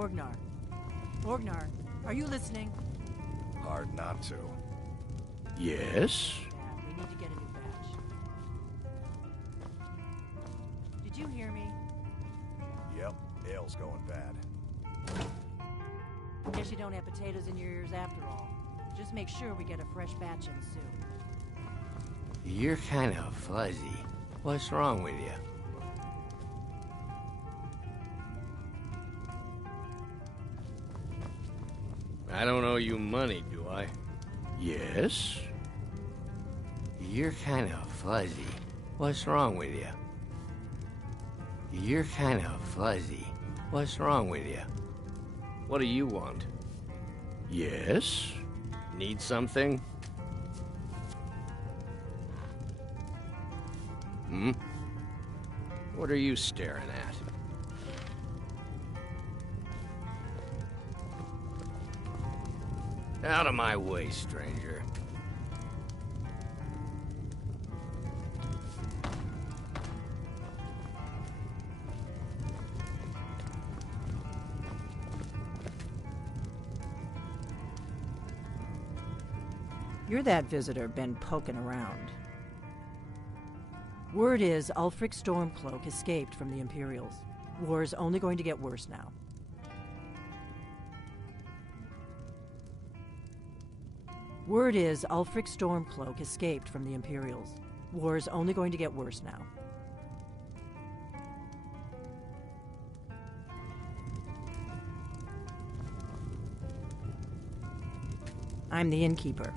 Orgnar. Orgnar, are you listening? Hard not to. Yes? Yeah, we need to get a new badge. Did you hear me? Yep, ale's going bad. Guess you don't have potatoes in your ears after all. Just make sure we get a fresh batch in soon. You're kind of fuzzy. What's wrong with you? I don't owe you money, do I? Yes? You're kind of fuzzy. What's wrong with you? You're kind of fuzzy. What's wrong with you? What do you want? Yes? Need something? Hmm? What are you staring at? Out of my way, stranger. You're that visitor been poking around. Word is Ulfric Stormcloak escaped from the Imperials. War's only going to get worse now. Word is Ulfric Stormcloak escaped from the Imperials. War's only going to get worse now. I'm the innkeeper.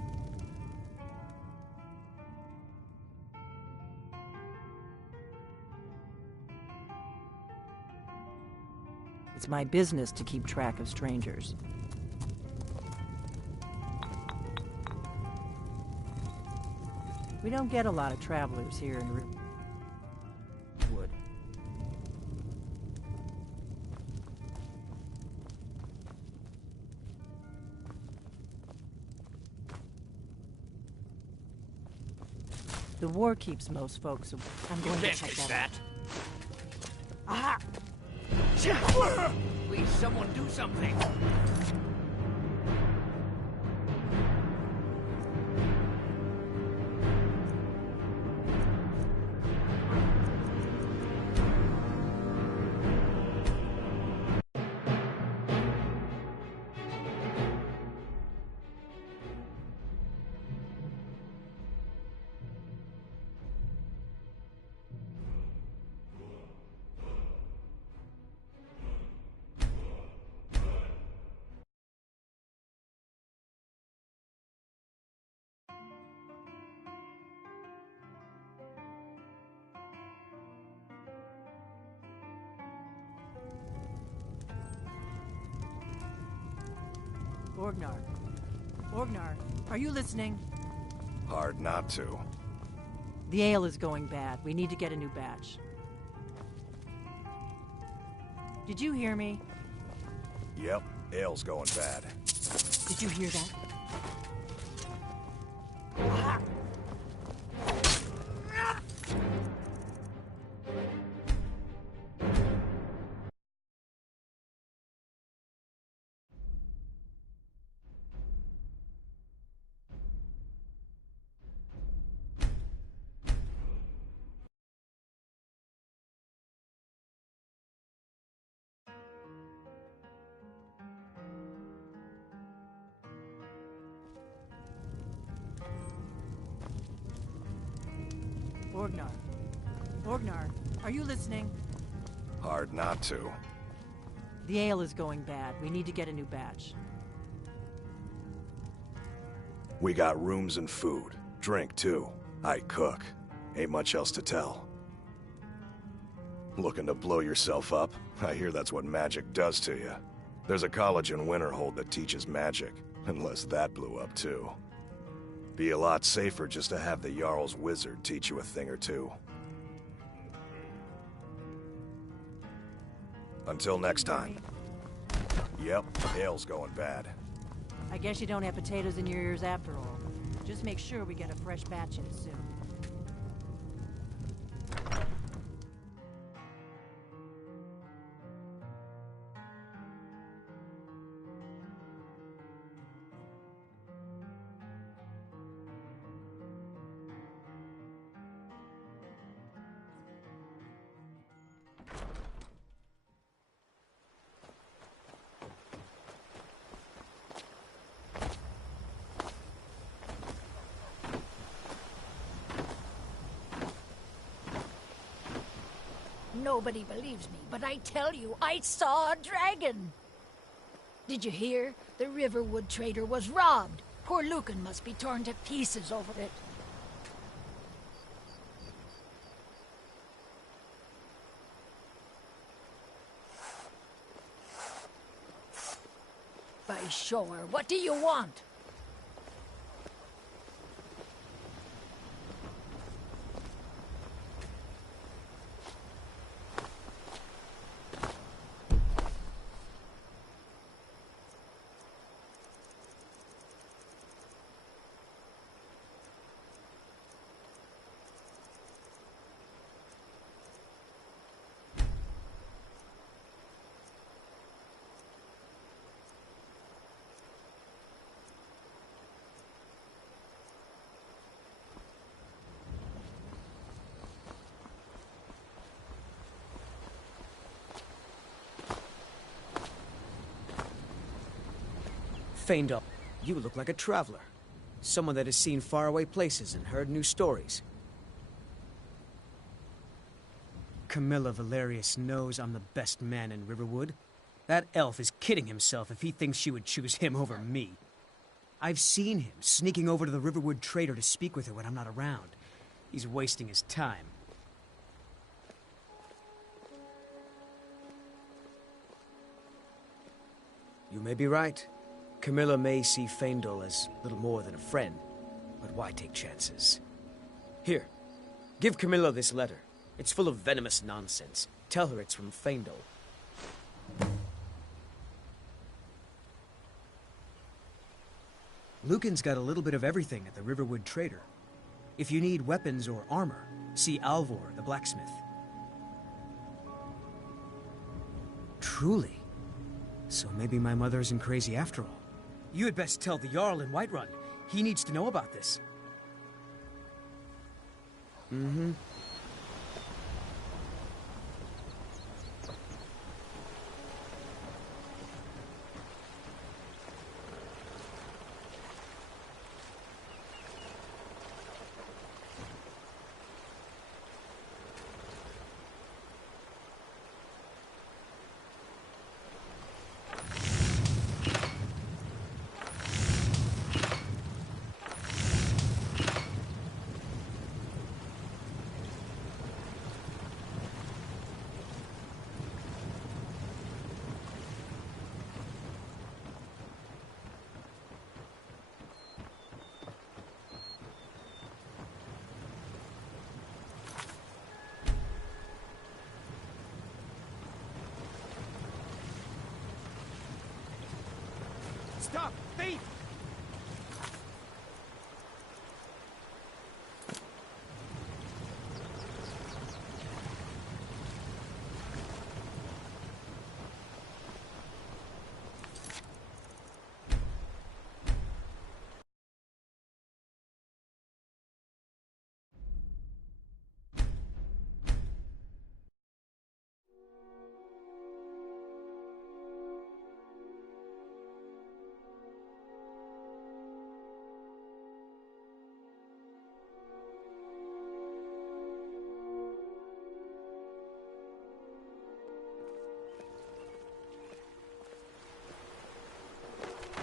It's my business to keep track of strangers. We don't get a lot of travelers here in Wood. The war keeps most folks away. I'm going to check that out. Aha! Please, someone do something! Orgnar. Orgnar, are you listening? Hard not to. The ale is going bad. We need to get a new batch. Did you hear me? Yep, ale's going bad. Did you hear that? Orgnar. Orgnar, are you listening? Hard not to. The ale is going bad. We need to get a new batch. We got rooms and food. Drink, too. I cook. Ain't much else to tell. Looking to blow yourself up? I hear that's what magic does to you. There's a college in Winterhold that teaches magic, unless that blew up, too. Be a lot safer just to have the Jarl's wizard teach you a thing or two. Until next time. Yep, ale's going bad. I guess you don't have potatoes in your ears after all. Just make sure we get a fresh batch in soon. Nobody believes me, but I tell you, I saw a dragon. Did you hear? The Riverwood trader was robbed. Poor Lucan must be torn to pieces over it. By sure, what do you want? Faendal, you look like a traveler. Someone that has seen faraway places and heard new stories. Camilla Valerius knows I'm the best man in Riverwood. That elf is kidding himself if he thinks she would choose him over me. I've seen him sneaking over to the Riverwood trader to speak with her when I'm not around. He's wasting his time. You may be right. Camilla may see Faendal as little more than a friend, but why take chances? Here, give Camilla this letter. It's full of venomous nonsense. Tell her it's from Faendal. Lucan's got a little bit of everything at the Riverwood Trader. If you need weapons or armor, see Alvor, the blacksmith. Truly? So maybe my mother isn't crazy after all. You had best tell the Jarl in Whiterun. He needs to know about this. Mm-hmm. Stop! Thief!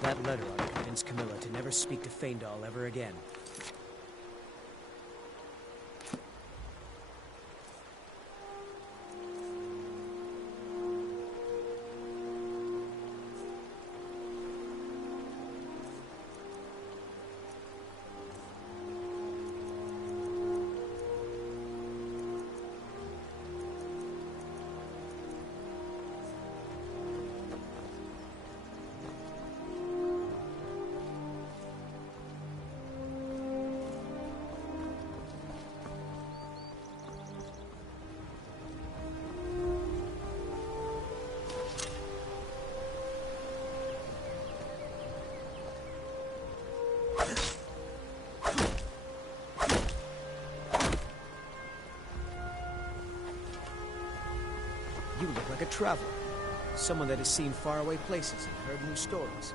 That letter ought to convince Camilla to never speak to Faendal ever again. You look like a traveler. Someone that has seen faraway places and heard new stories.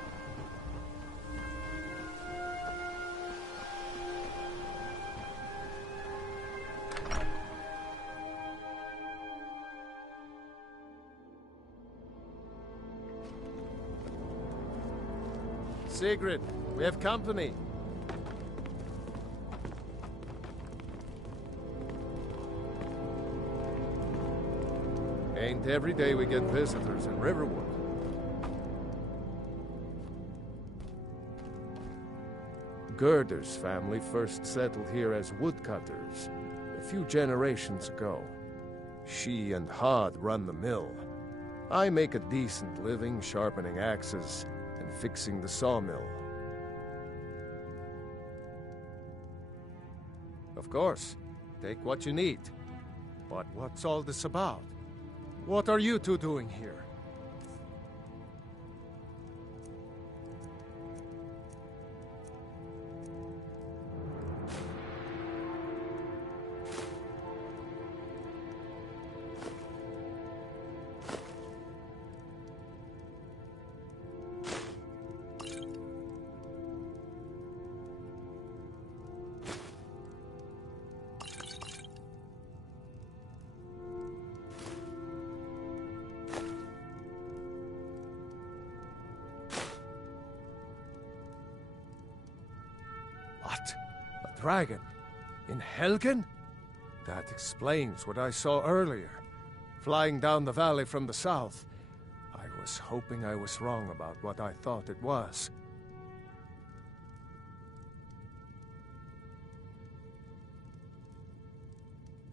Sigrid, we have company. Ain't every day we get visitors in Riverwood. Gerder's family first settled here as woodcutters a few generations ago. She and Hod run the mill. I make a decent living sharpening axes and fixing the sawmill. Of course, take what you need. But what's all this about? What are you two doing here? What? A dragon? In Helgen? That explains what I saw earlier, flying down the valley from the south. I was hoping I was wrong about what I thought it was.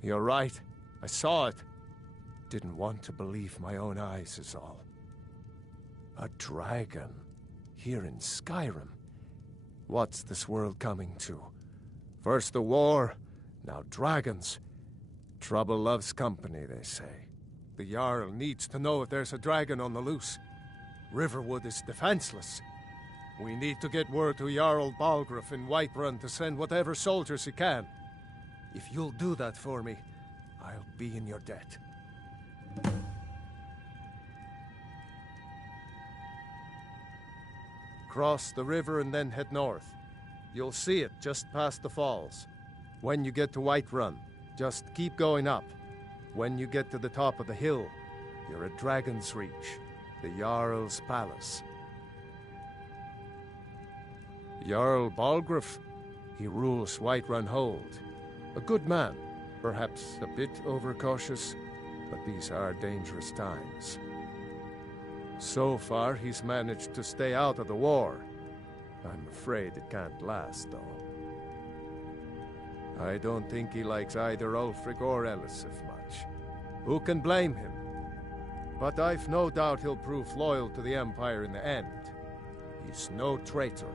You're right. I saw it. Didn't want to believe my own eyes is all. A dragon. Here in Skyrim. What's this world coming to? First the war, now dragons. Trouble loves company, they say. The Jarl needs to know if there's a dragon on the loose. Riverwood is defenseless. We need to get word to Jarl Balgruuf in Whiterun to send whatever soldiers he can. If you'll do that for me, I'll be in your debt. Cross the river and then head north. You'll see it just past the falls. When you get to Whiterun, just keep going up. When you get to the top of the hill, you're at Dragon's Reach, the Jarl's palace. Jarl Balgruuf, he rules Whiterun Hold. A good man, perhaps a bit overcautious, but these are dangerous times. So far, he's managed to stay out of the war. I'm afraid it can't last, though. I don't think he likes either Ulfric or Elisif much. Who can blame him? But I've no doubt he'll prove loyal to the Empire in the end. He's no traitor.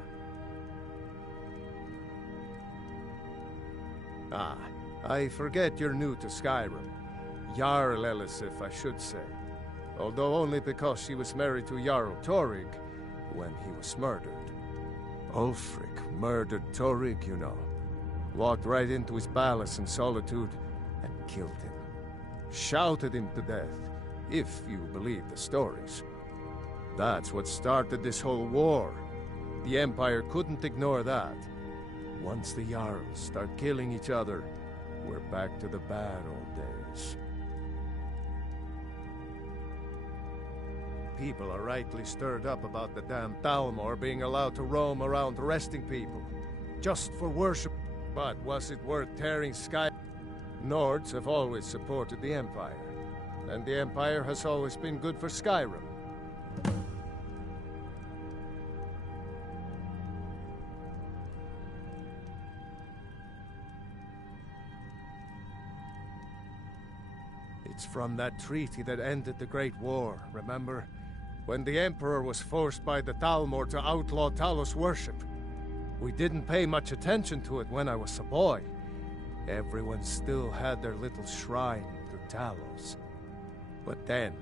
Ah, I forget you're new to Skyrim. Jarl Elisif, I should say. Although only because she was married to Jarl Torygg when he was murdered. Ulfric murdered Torygg, you know. Walked right into his palace in Solitude and killed him. Shouted him to death, if you believe the stories. That's what started this whole war. The Empire couldn't ignore that. Once the Jarls start killing each other, we're back to the bad old days. People are rightly stirred up about the damn Thalmor being allowed to roam around arresting people. Just for worship. But was it worth tearing Sky? Nords have always supported the Empire. And the Empire has always been good for Skyrim. It's from that treaty that ended the Great War, remember? When the Emperor was forced by the Thalmor to outlaw Talos worship. We didn't pay much attention to it when I was a boy. Everyone still had their little shrine to Talos. But then,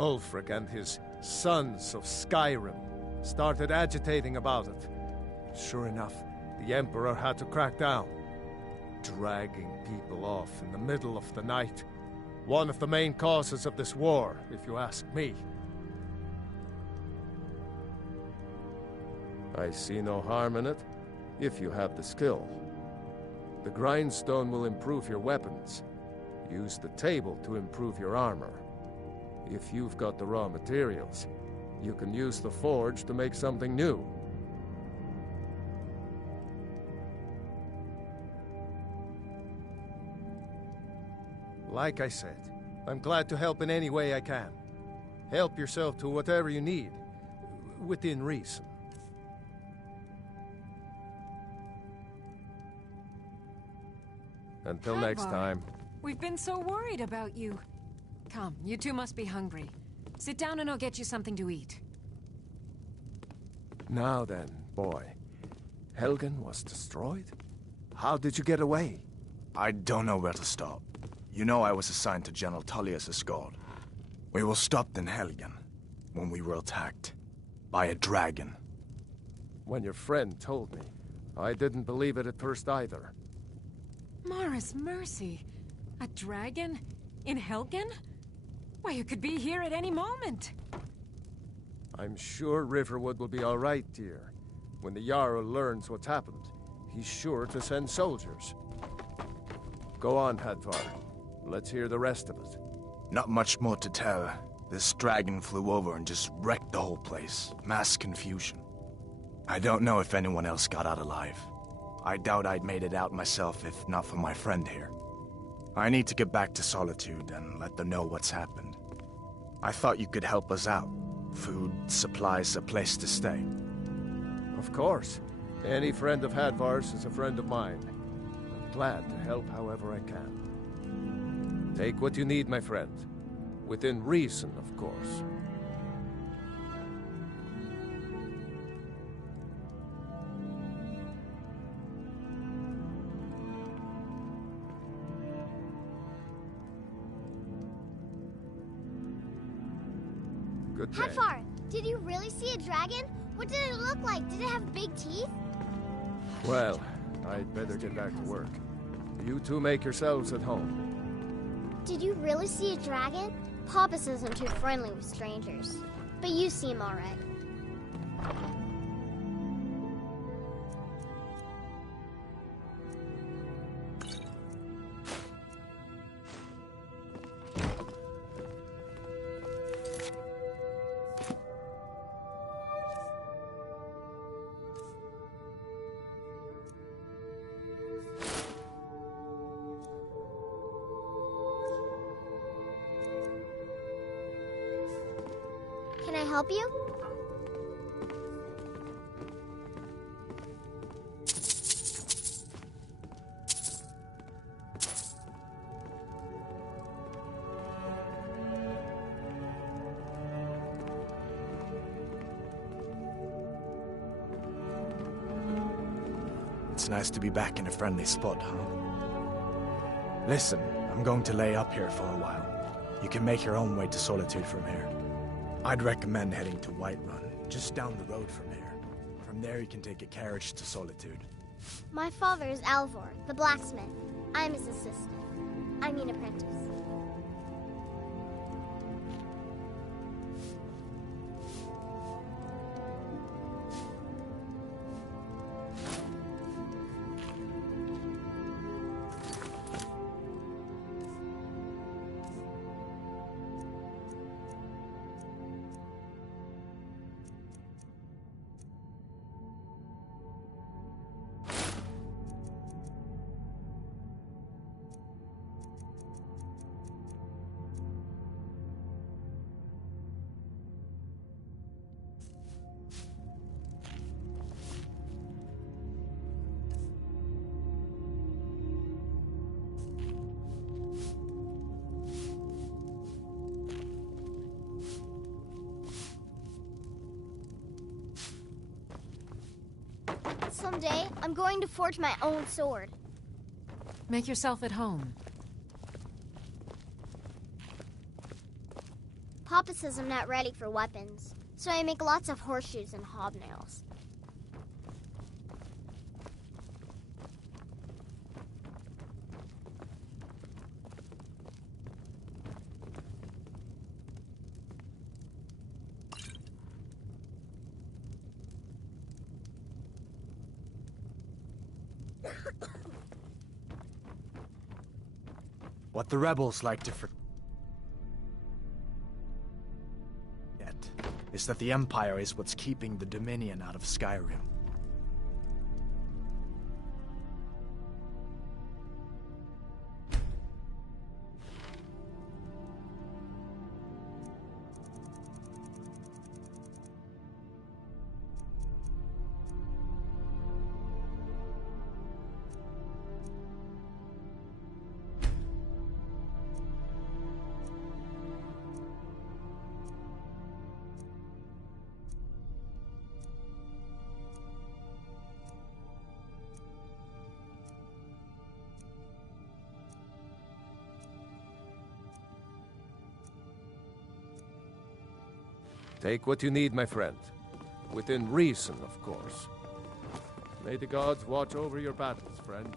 Ulfric and his Sons of Skyrim started agitating about it. Sure enough, the Emperor had to crack down. Dragging people off in the middle of the night. One of the main causes of this war, if you ask me. I see no harm in it, if you have the skill. The grindstone will improve your weapons. Use the table to improve your armor. If you've got the raw materials, you can use the forge to make something new. Like I said, I'm glad to help in any way I can. Help yourself to whatever you need, within reason. Until next time. We've been so worried about you. Come, you two must be hungry. Sit down and I'll get you something to eat. Now then, boy. Helgen was destroyed? How did you get away? I don't know where to start. You know I was assigned to General Tullius' escort. We were stopped in Helgen when we were attacked by a dragon. When your friend told me, I didn't believe it at first either. Morris Mercy. A dragon? In Helgen? Why, you could be here at any moment. I'm sure Riverwood will be all right, dear. When the Jarl learns what's happened, he's sure to send soldiers. Go on, Hadvar. Let's hear the rest of it. Not much more to tell. This dragon flew over and just wrecked the whole place. Mass confusion. I don't know if anyone else got out alive. I doubt I'd made it out myself if not for my friend here. I need to get back to Solitude and let them know what's happened. I thought you could help us out. Food, supplies, a place to stay. Of course. Any friend of Hadvar's is a friend of mine. I'm glad to help however I can. Take what you need, my friend. Within reason, of course. Good day. Hadvar, did you really see a dragon? What did it look like? Did it have big teeth? Well, I'd better get back to work. You two make yourselves at home. Did you really see a dragon? Papas isn't too friendly with strangers. But you seem alright. Can I help you? It's nice to be back in a friendly spot, huh? Listen, I'm going to lay up here for a while. You can make your own way to Solitude from here. I'd recommend heading to Whiterun, just down the road from here. From there you can take a carriage to Solitude. My father is Alvor, the blacksmith. I'm his assistant. I mean apprentice. Someday, I'm going to forge my own sword. Make yourself at home. Papa says I'm not ready for weapons, so I make lots of horseshoes and hobnails. What the rebels like to forget is that the Empire is what's keeping the Dominion out of Skyrim. Take what you need, my friend. Within reason, of course. May the gods watch over your battles, friend.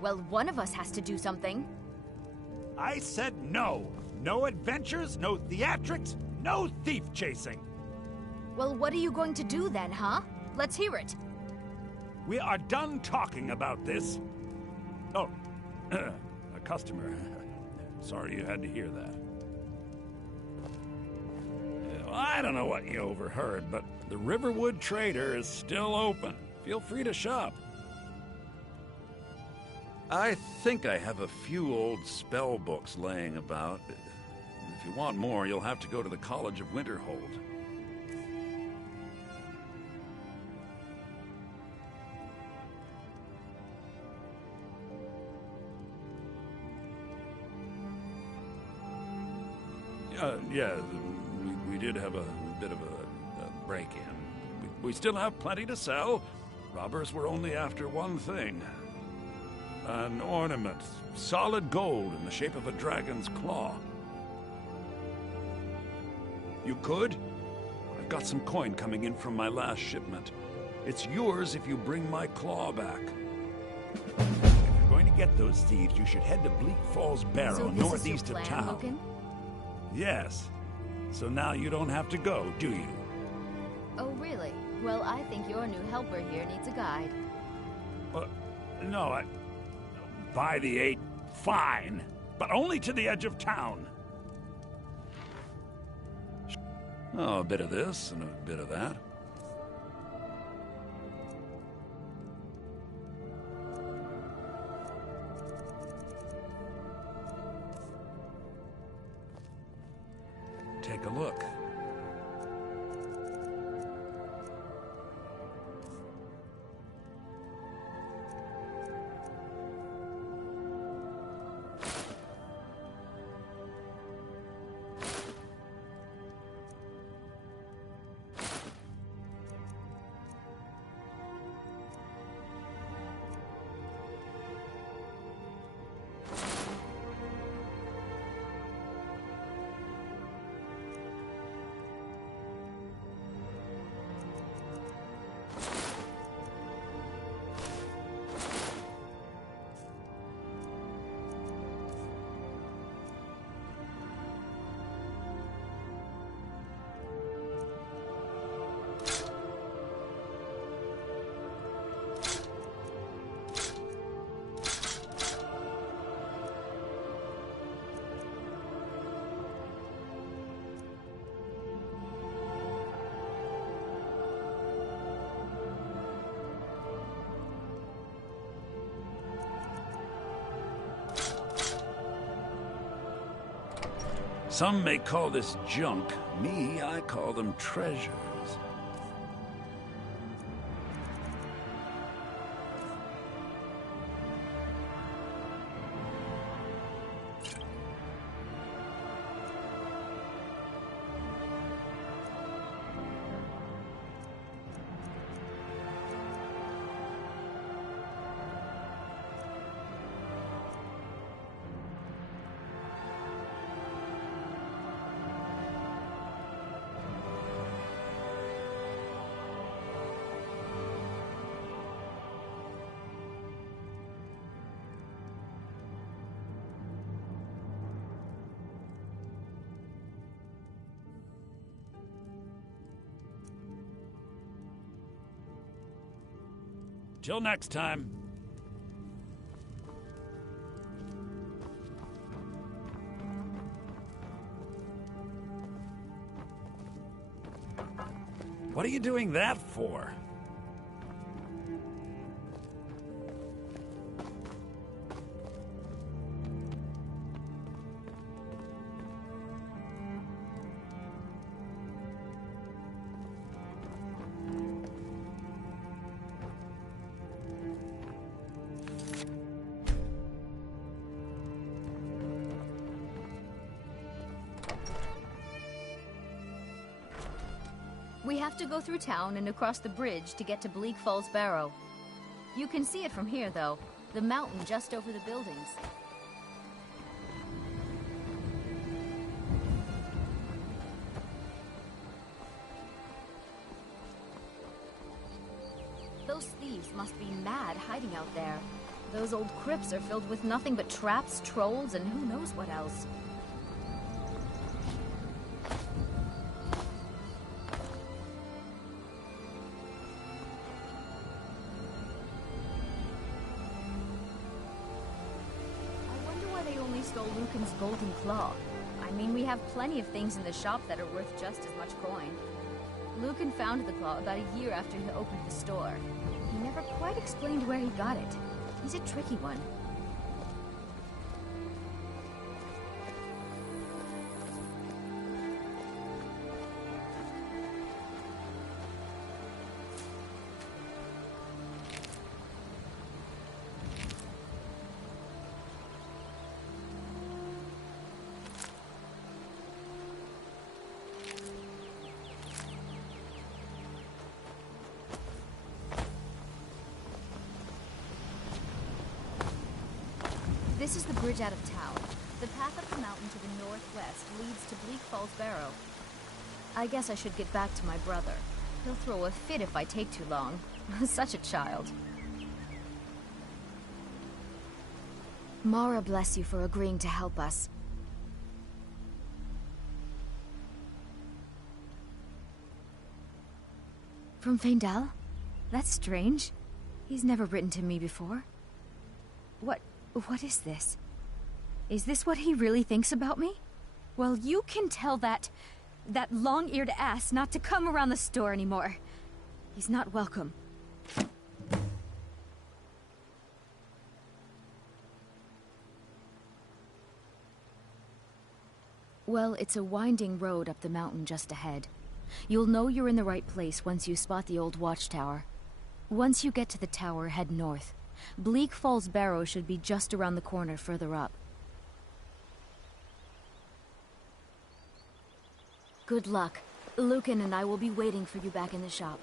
Well, one of us has to do something. I said no. No adventures, no theatrics, no thief chasing. Well, what are you going to do then, huh? Let's hear it. We are done talking about this. Oh, a customer. Sorry you had to hear that. I don't know what you overheard, but the Riverwood Trader is still open. Feel free to shop. I think I have a few old spell books laying about. If you want more, you'll have to go to the College of Winterhold. Yeah, we did have a bit of a break-in. We still have plenty to sell. Robbers were only after one thing. An ornament, solid gold in the shape of a dragon's claw. You could? I've got some coin coming in from my last shipment. It's yours if you bring my claw back. If you're going to get those thieves, you should head to Bleak Falls Barrow, So this northeast is your of plan, town. Logan? Yes. So now you don't have to go, do you? Oh, really? Well, I think your new helper here needs a guide. No, by the 8, fine. But only to the edge of town. Oh, a bit of this and a bit of that. Take a look. Some may call this junk. Me, I call them treasures. Till next time. What are you doing that for? We have to go through town and across the bridge to get to Bleak Falls Barrow. You can see it from here, though. The mountain just over the buildings. Those thieves must be mad hiding out there. Those old crypts are filled with nothing but traps, trolls, and who knows what else. Stole Lucan's golden claw. I mean, we have plenty of things in the shop that are worth just as much coin. Lucan found the claw about a year after he opened the store. He never quite explained where he got it. He's a tricky one. This is the bridge out of town. The path up the mountain to the northwest leads to Bleak Falls Barrow. I guess I should get back to my brother. He'll throw a fit if I take too long. Such a child. Mara bless you for agreeing to help us. From Feindel? That's strange. He's never written to me before. What is this? Is this what he really thinks about me? Well, you can tell that long-eared ass not to come around the store anymore. He's not welcome. Well, it's a winding road up the mountain just ahead. You'll know you're in the right place once you spot the old watchtower. Once you get to the tower, head north. Bleak Falls Barrow should be just around the corner further up. Good luck. Lucan and I will be waiting for you back in the shop.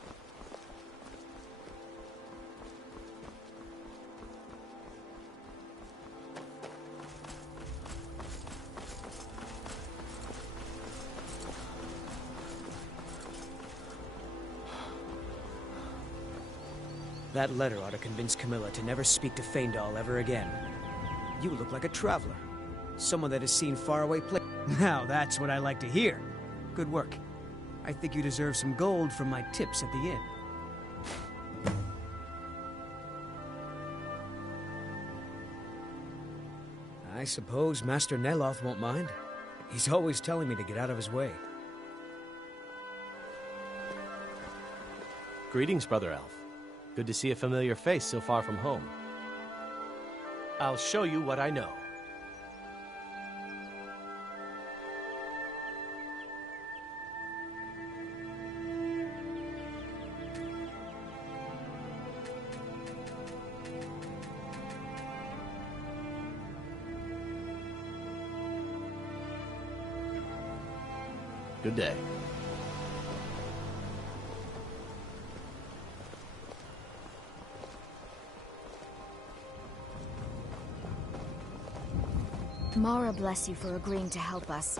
That letter ought to convince Camilla to never speak to Feindal ever again. You look like a traveler. Someone that has seen faraway places. Now that's what I like to hear. Good work. I think you deserve some gold from my tips at the inn. I suppose Master Neloth won't mind. He's always telling me to get out of his way. Greetings, Brother Elf. Good to see a familiar face so far from home. I'll show you what I know. Good day. Mara bless you for agreeing to help us.